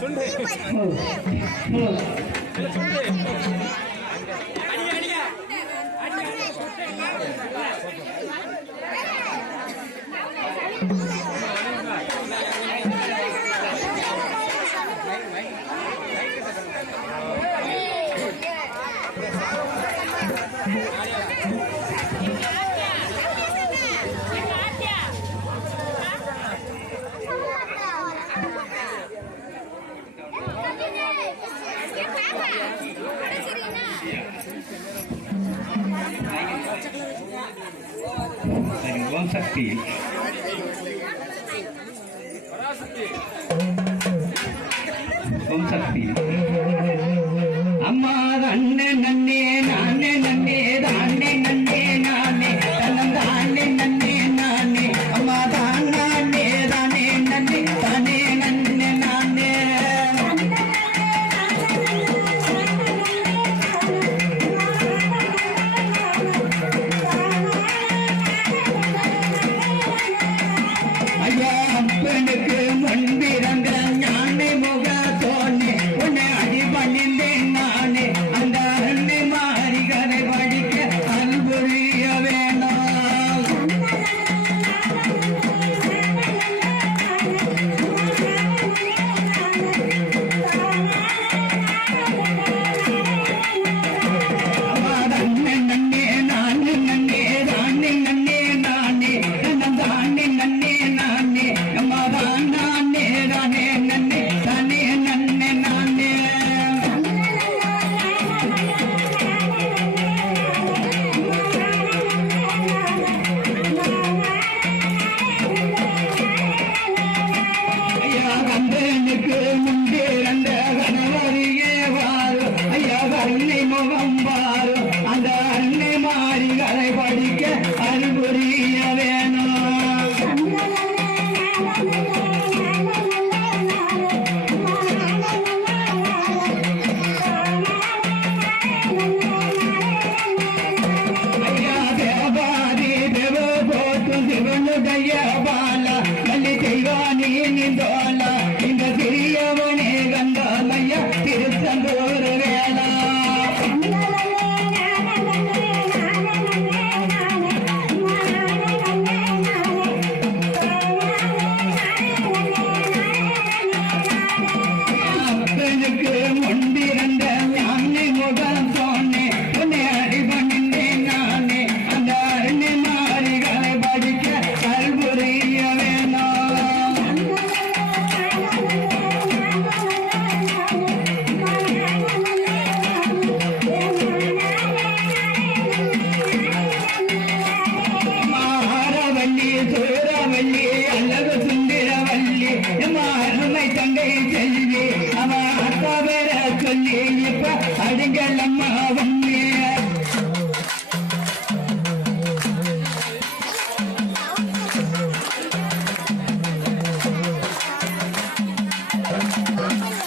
சொல்லு சொல்லு ஓம் சக்தி ஓம் அம்மா கண்ணுக்கு முன்பே அந்த கணவரியே வாரு ஐயா அன்னை முகம் பாரு அந்த அன்னை மாறிகளை படிக்க அறிவுரிய வேணும் ஐயா தேவாதி தேவ போத்து பால மல்லி தெய்வானி நிந்தோலா கண்ணே இப்ப அடிங்கலம்மா வண்ணி